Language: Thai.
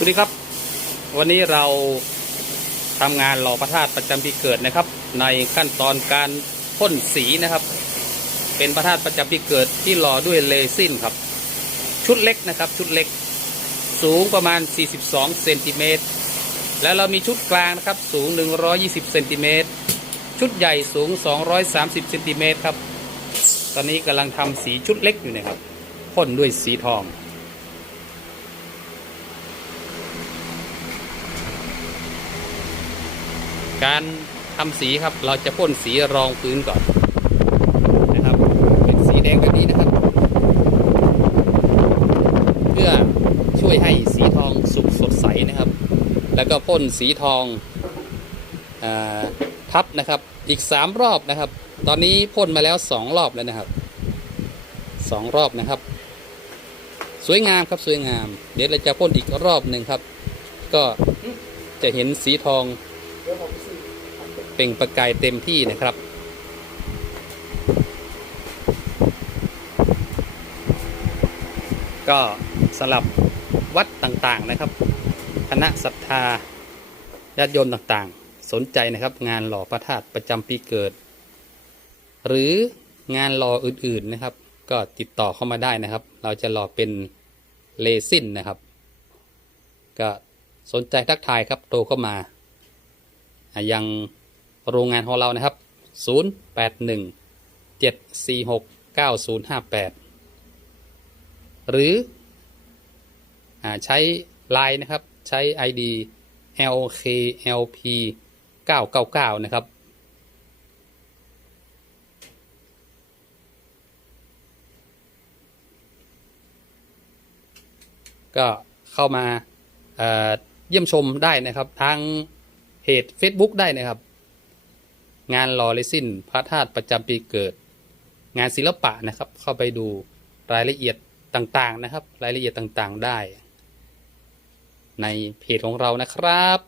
สวัสดีครับ วันนี้เราทำงานหล่อพระธาตุประจำปีเกิดนะครับ ในขั้นตอนการพ่นสีนะครับ เป็นพระธาตุประจำปีเกิดที่หล่อด้วยเลซินครับ ชุดเล็กนะครับ ชุดเล็กสูงประมาณ 42เซนติเมตรแล้วเรามีชุดกลางนะครับ สูง 120เซนติเมตรชุดใหญ่สูง 230เซนติเมตรครับ ตอนนี้กำลังทำสีชุดเล็กอยู่นะครับพ่นด้วยสีทอง การทำสีครับ เราจะพ่นสีรองพื้นก่อนนะครับ เป็นสีแดงแบบนี้นะครับ เพื่อช่วยให้สีทองสุกสดใสนะครับ แล้วก็พ่นสีทองอทับนะครับ อีกสามรอบนะครับ ตอนนี้พ่นมาแล้วสองรอบแล้วนะครับสองรอบนะครับ สวยงามครับสวยงาม เดี๋ยวเราจะพ่นอีกรอบหนึ่งครับ ก็จะเห็นสีทอง เปล่งประกายเต็มที่นะครับ ก็สลับวัดต่างๆนะครับ คณะศรัทธาญาติโยมต่างๆ สนใจนะครับ งานหล่อพระธาตุประจำปีเกิด หรืองานหล่ออื่นๆนะครับ ก็ติดต่อเข้ามาได้นะครับ เราจะหล่อเป็นเลซินนะครับ ก็สนใจทักทายครับโทรเข้ามา อะยังโรงงานของเรานะครับ 081 746 9058 หรืออใช้ Line นะครับ ใช้ ID LKLP 999 นะครับก็เข้ามาเอ่อเยี่ยมชมได้นะครับทาง เพจ Facebook ได้นะครับ งานลอเลซินพระธาตุประจำปีเกิด งานศิลปะนะครับ เข้าไปดูรายละเอียดต่างๆนะครับ รายละเอียดต่างๆได้ ในเพจของเรานะครับ